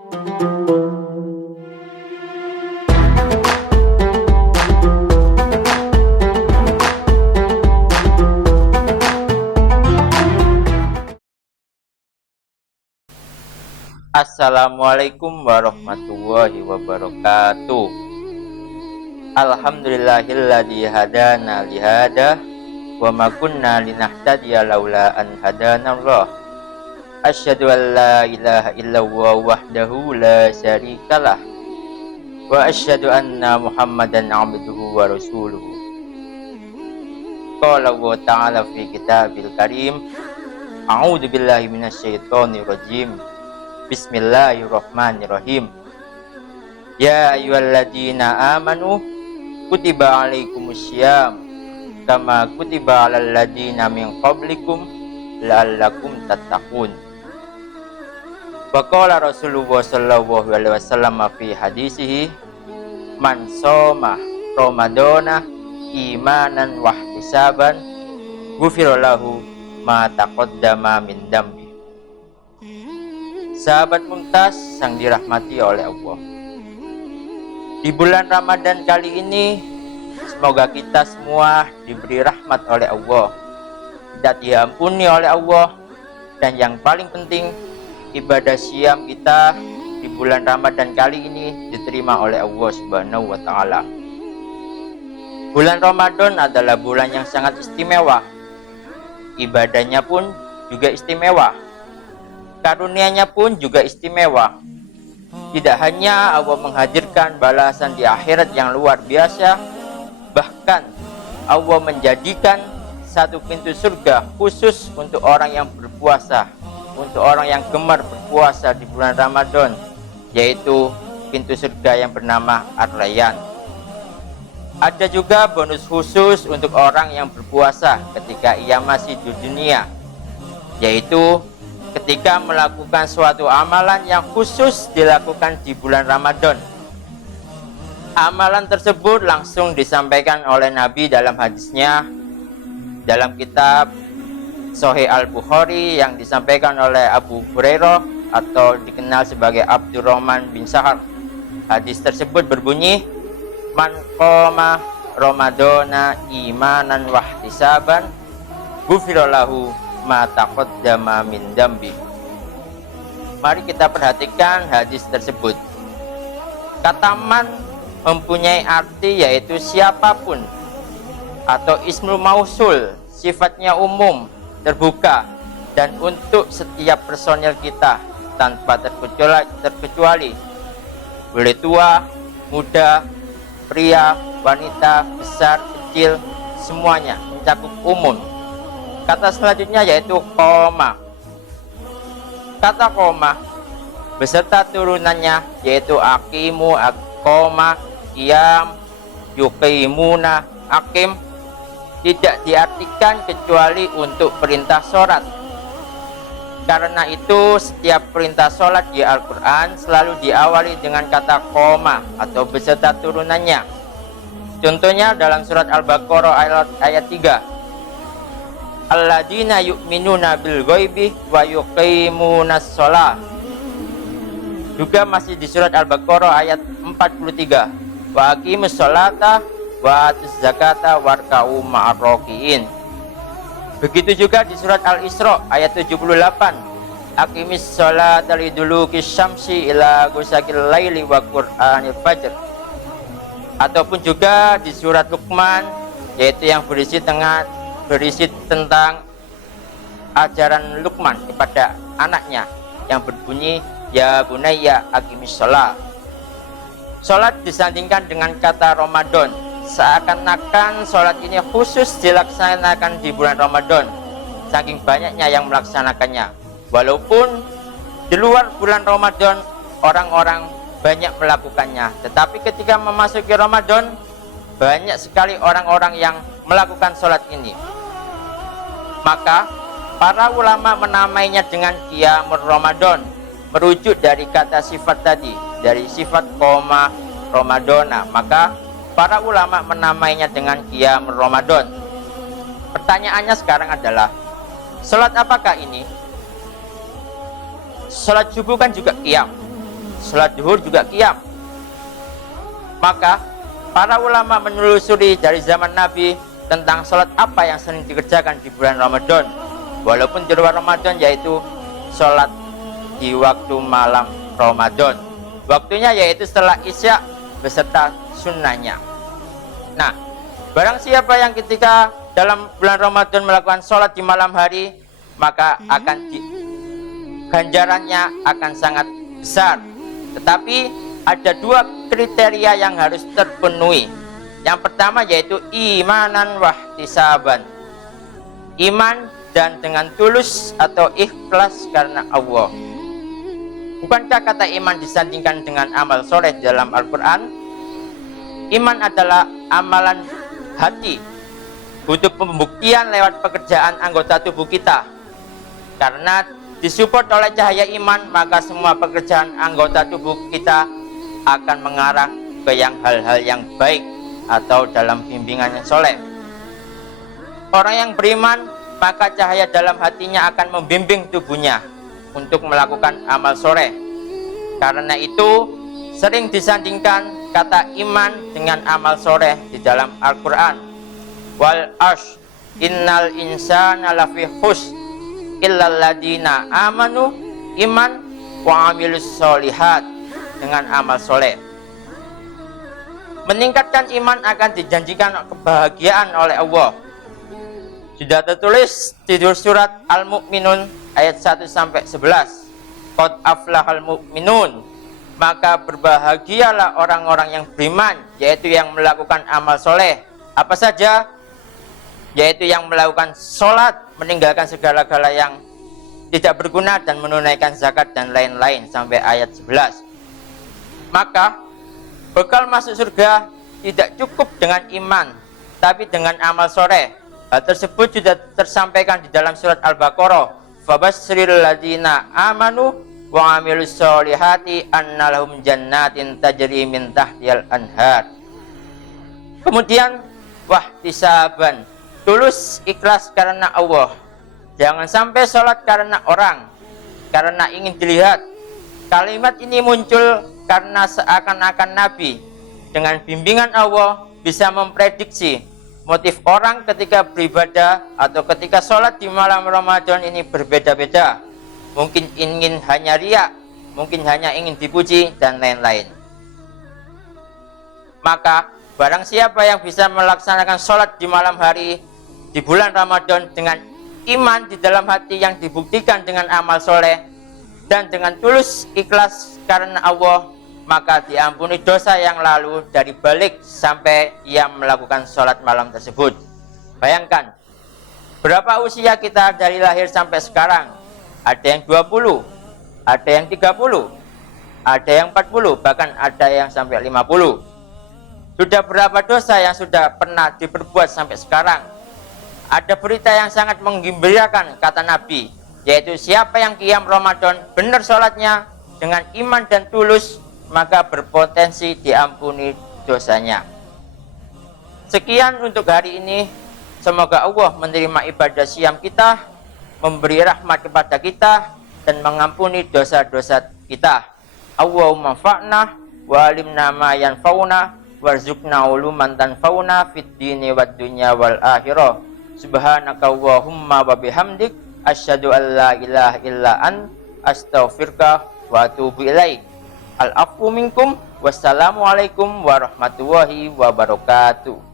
Assalamualaikum warahmatullahi wabarakatuh. Alhamdulillahilladzi hadana lihada wa ma kunna linahtadiya laula an hadanallah. Asyhadu an la ilaha illallah wahdahu la syarikalah wa asyhadu anna Muhammadan abduhu wa rasuluhu. Qala wa ta'ala fi kitabil karim. A'udzu billahi minasyaitonir rajim. Bismillahirrahmanirrahim. Ya ayyuhalladzina amanu kutiba alaikumussyam kama kutiba alal ladzina min qablikum la'allakum tattaqun. Wa qala Rasulullah sallallahu alaihi wasallam fi hadisihi man shoma ramadana imanan wa ihtisaban ghufira lahu ma taqaddama min dambi. Sahabat Mumtaz yang dirahmati oleh Allah, di bulan Ramadan kali ini semoga kita semua diberi rahmat oleh Allah, tidak diampuni oleh Allah, dan yang paling penting ibadah siam kita di bulan Ramadan kali ini diterima oleh Allah Subhanahu wa Ta'ala. Bulan Ramadan adalah bulan yang sangat istimewa, ibadahnya pun juga istimewa, karunia-Nya pun juga istimewa. Tidak hanya Allah menghadirkan balasan di akhirat yang luar biasa, bahkan Allah menjadikan satu pintu surga khusus untuk orang yang berpuasa, untuk orang yang gemar berpuasa di bulan Ramadan, yaitu pintu surga yang bernama Ar-Rayyan. Ada juga bonus khusus untuk orang yang berpuasa ketika ia masih di dunia, yaitu ketika melakukan suatu amalan yang khusus dilakukan di bulan Ramadan. Amalan tersebut langsung disampaikan oleh Nabi dalam hadisnya dalam kitab Sahih Al-Bukhari yang disampaikan oleh Abu Hurairah atau dikenal sebagai Abdurrahman bin Sahar. Hadis tersebut berbunyi, man qoma ramadana imanan wa ihtisaban ghufira lahu ma taqaddama min dambi. Mari kita perhatikan hadis tersebut. Kata man mempunyai arti yaitu siapapun, atau ismul mausul, sifatnya umum, terbuka, dan untuk setiap personil kita tanpa terkecuali. Boleh tua, muda, pria, wanita, besar, kecil, semuanya mencakup umum. Kata selanjutnya yaitu koma. Kata koma beserta turunannya yaitu akimu, akoma, qiyam, yuqimuna, akim, tidak diartikan kecuali untuk perintah sholat. Karena itu setiap perintah sholat di Al-Quran selalu diawali dengan kata koma atau beserta turunannya. Contohnya dalam surat Al-Baqarah ayat 3. Alladzina yu'minuna bil ghaibi wa yuqimunas shalah. Juga masih di surat Al-Baqarah ayat 43. Wa aqimus sholata wa atuz zakata warka'u ma'ar rakiin. Begitu juga di surat Al-Isra ayat 78. Aqimis sholata liduluki syamsi ila ghusaqil laili wa qur'anil fajr. Ataupun juga di surat Luqman, yaitu yang berisi tentang ajaran Luqman kepada anaknya yang berbunyi ya bunayya aqimis shalah. Salat disandingkan dengan kata Ramadan, seakan-akan salat ini khusus dilaksanakan di bulan Ramadan, saking banyaknya yang melaksanakannya. Walaupun di luar bulan Ramadan orang-orang banyak melakukannya, tetapi ketika memasuki Ramadan banyak sekali orang-orang yang melakukan salat ini. Maka para ulama menamainya dengan qiyamul Ramadan, merujuk dari kata sifat tadi, dari sifat koma Ramadana. Maka para ulama menamainya dengan qiyamul Ramadan. Pertanyaannya sekarang adalah, salat apakah ini? Salat subuh kan juga qiyam. sholat zuhur juga qiyam. Maka para ulama menelusuri dari zaman Nabi tentang sholat apa yang sering dikerjakan di bulan Ramadan, walaupun di luar Ramadan, yaitu sholat di waktu malam Ramadan. Waktunya yaitu setelah Isya beserta sunnahnya. Nah, barang siapa yang ketika dalam bulan Ramadan melakukan sholat di malam hari, maka ganjarannya akan sangat besar. Tetapi ada dua kriteria yang harus terpenuhi. Yang pertama yaitu imanan wahtisaban, iman dan dengan tulus atau ikhlas karena Allah. Bukankah kata iman disandingkan dengan amal soleh dalam Al-Quran? Iman adalah amalan hati, butuh pembuktian lewat pekerjaan anggota tubuh kita. Karena disupport oleh cahaya iman, maka semua pekerjaan anggota tubuh kita akan mengarah ke hal-hal yang baik atau dalam bimbingan yang soleh. Orang yang beriman, maka cahaya dalam hatinya akan membimbing tubuhnya untuk melakukan amal soleh. Karena itu sering disandingkan kata iman dengan amal soleh di dalam Al-Quran. Wal ash innal insana lafi khus illal ladina amanu iman wa amilus solihat, dengan amal soleh. Meningkatkan iman akan dijanjikan kebahagiaan oleh Allah. Sudah tertulis di surat Al-Mu'minun ayat 1-11. Qad aflahal mu'minun, maka berbahagialah orang-orang yang beriman, yaitu yang melakukan amal soleh. Apa saja? Yaitu yang melakukan sholat, meninggalkan segala-gala yang tidak berguna, dan menunaikan zakat dan lain-lain sampai ayat 11. Maka bekal masuk surga tidak cukup dengan iman, tapi dengan amal soleh. Hal tersebut sudah tersampaikan di dalam surat Al-Baqarah. Fabashiril ladzina amanu wa amilus solihati anna lahum jannatin tajri min tahtihal anhar. Kemudian wahtisaban, tulus ikhlas karena Allah. Jangan sampai sholat karena orang, karena ingin dilihat. Kalimat ini muncul karena seakan-akan Nabi dengan bimbingan Allah bisa memprediksi motif orang ketika beribadah atau ketika sholat di malam Ramadan ini berbeda-beda. Mungkin ingin hanya riya, mungkin hanya ingin dipuji, dan lain-lain. Maka barang siapa yang bisa melaksanakan sholat di malam hari di bulan Ramadan dengan iman di dalam hati yang dibuktikan dengan amal soleh dan dengan tulus ikhlas karena Allah, maka diampuni dosa yang lalu dari balik sampai ia melakukan sholat malam tersebut. Bayangkan berapa usia kita dari lahir sampai sekarang. Ada yang 20, ada yang 30, ada yang 40, bahkan ada yang sampai 50. Sudah berapa dosa yang sudah pernah diperbuat sampai sekarang. Ada berita yang sangat menggembirakan kata Nabi, yaitu siapa yang qiyam Ramadan benar sholatnya dengan iman dan tulus, maka berpotensi diampuni dosanya. Sekian untuk hari ini. Semoga Allah menerima ibadah siam kita, memberi rahmat kepada kita, dan mengampuni dosa-dosa kita. Allahumma fa'na wa alimna ma yanfa'una warzuqna uluman tanfa'una fid dini wad dunya wal akhirah. Subhanaka Allahumma wa bihamdik asyhadu an la ilaha illa an astaghfiruka wa atubu ilaik. Al-afwu minkum. Wassalamualaikum warahmatullahi wabarakatuh.